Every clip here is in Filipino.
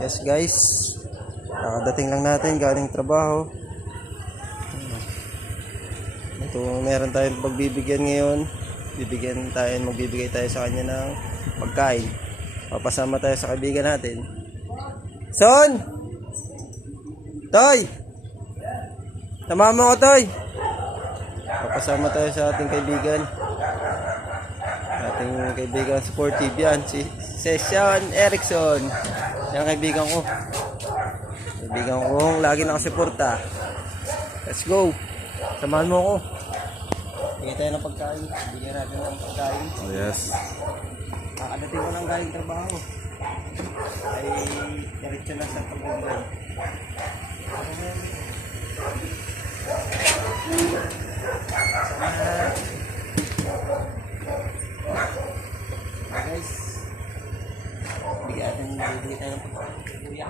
Yes guys, nakadating lang natin galing trabaho. Ito, meron tayong pagbibigyan ngayon. Magbibigay tayo sa kanya ng pagkain. Papasama tayo sa kaibigan natin. Son! Toy! Tama mo ko, Toy! Papasama tayo sa ating kaibigan. Ating kaibigan supportive yan, si Sean Erickson. Yan kaibigan ko. Kaibigan kong lagi nakasuporta. Let's go! Samahan mo ako. Bigyan tayo ng pagkain. Bigyan natin ng pagkain. Oh, yes. Kakadating ko ng galing trabaho. Ay, diretso lang sa pagbibigay. Guys, bigyan tayo ng pagkain. Kuya.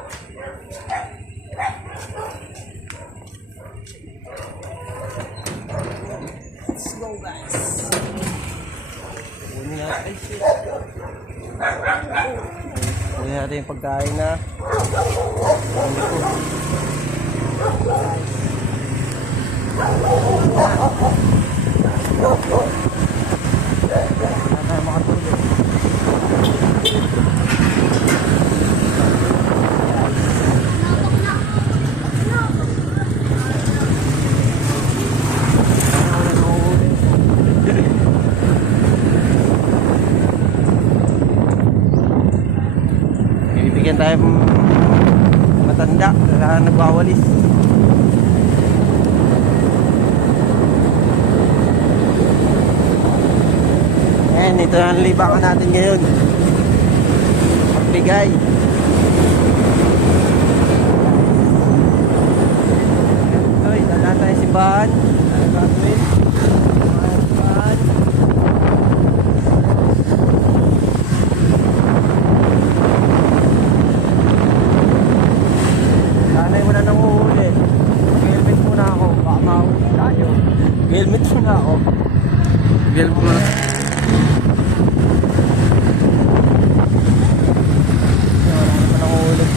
Let's go guys. Kunin natin. Kunin natin yung pagkain na. Bibigyan tayo matanda na nagwawalis. Ayan, ito ang libangan natin ngayon. Pagbigay. Ayan, dala tayo simbahan. Helmet muna ako. Helmet muna. Wala naman ang ulit.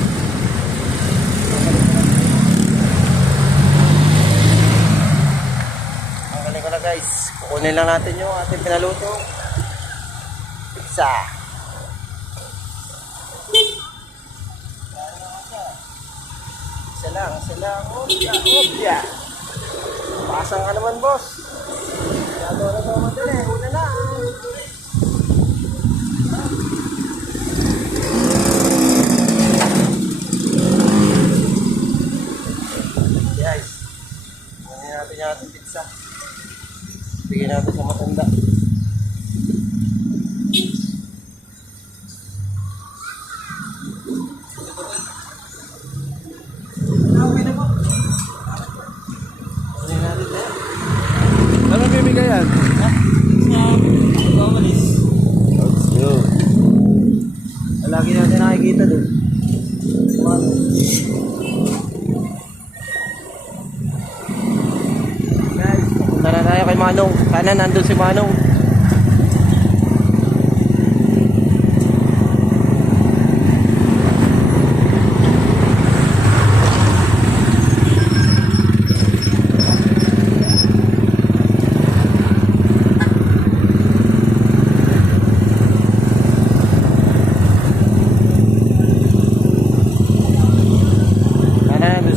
Ang galing ko na guys. Kukunin lang natin yung ating pinaluto. Pizza. Isa lang. Opya. Pasang ka naman, boss. Yado na daw madali. Una na. Guys, kunin natin yung ating pizza. Bigyan natin sa matanda. Ano bibigay yan? Lagi natin nakikita doon. Guys, pupunta na tayo kay Manong. Sana nandun si Manong.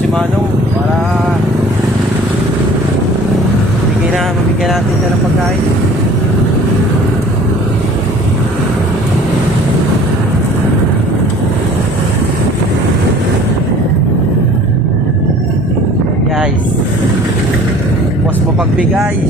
Manong para mabigyan natin siya ng pagkain. Guys, boss mo pagbigay.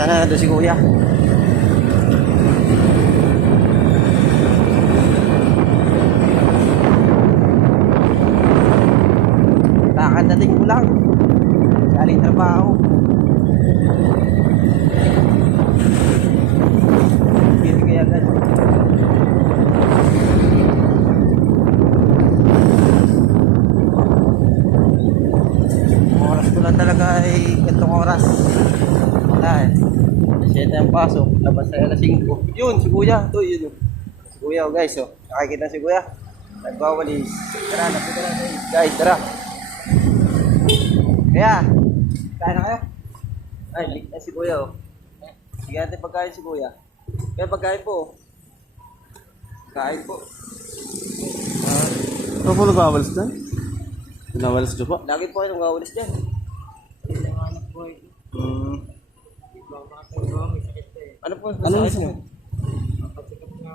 Sana nandun si Kuya. Kakadating ko lang galing trabaho. bukas. Ay, 7 ang pasok. Labas tayo alas 5. Yun, si Kuya. Ito, yun. Si Kuya, oh, guys. Oh. Nakikita si Kuya. Nagwawalis. Tara, napita natin. Guys, tara. Kaya, kain na kayo? Ay, late na si Kuya, oh. Sige natin pagkain si Kuya. Kaya pagkain po, oh. Kain po. Ano po nag-awalis dyan? Pinawalis dyan po? Lagi po kayo nagwawalis dyan. Anak ko eh. Di ba makatagawa, may sakit ko eh. Ano po? Ano Ano sakit? nyo? Kapasikat nga.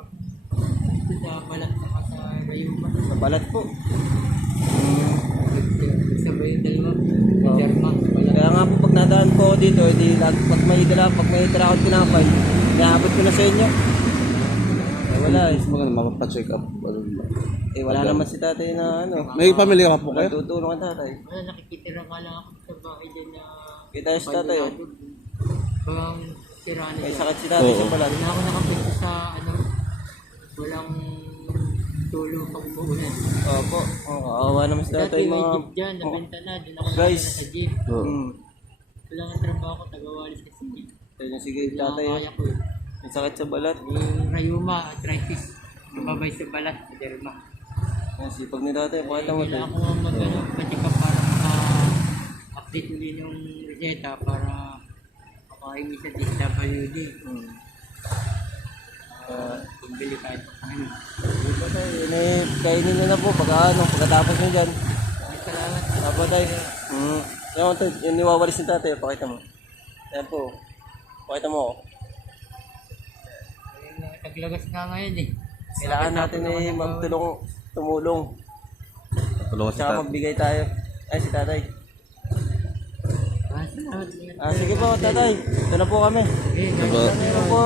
Ito sa balat saka sa rayuma. Sa balat po. Sabay yung dalawa. Sa Derma, sa balat. Kaya nga po pag nadaan po ako dito, pag may dala akong tinapay, naabot ko na sa inyo. Eh wala eh. Mas maganda, mapapacheck up. Eh wala naman si tatay na ano. May pamilya ka po kayo? Natutulong ang tatay. Wala, nakikitira nga lang ako sa bahay dyan na... Kita si tatay oh. Parang siraan May siya. sakit si tatay Oo. sa balat. Doon ako nakapito sa ano... Walang tulong pang buunan. Opo. Oh, awa naman si Dati tatay may mga... jeep dyan, nabenta na. Doon ako Guys. nakita sa jeep. Oo. Hmm. Wala nga trabaho ko, tagawalis kasi. Ayun, sige Wala tatay oh. kaya ko eh. May sakit sa balat. Yung rayuma, arthritis. Kababay sa balat, sa derma. Ang sipag ni tatay. Pakita mo Kailangan tayo. ko nga mag-ano, pati ka para maka-update ulit yung reseta para makahingi sa DSWD. Hmm. Pambili kahit ano. Dito tayo. Kainin nyo na po pagkatapos nyo dyan. Ay, salamat. Dapat tayo. Yung niwawalis ni tatay. Pakita mo. Ayan po. Pakita mo. oh. Ayun, taglagas nga ngayon eh. Kailangan natin eh tumulong. Tulungan si Tsaka tatay. magbigay tayo. Ay, si tatay. Ah, salamat. Sige po, tatay. Ito na po kami. Okay, Diba? Ito na po.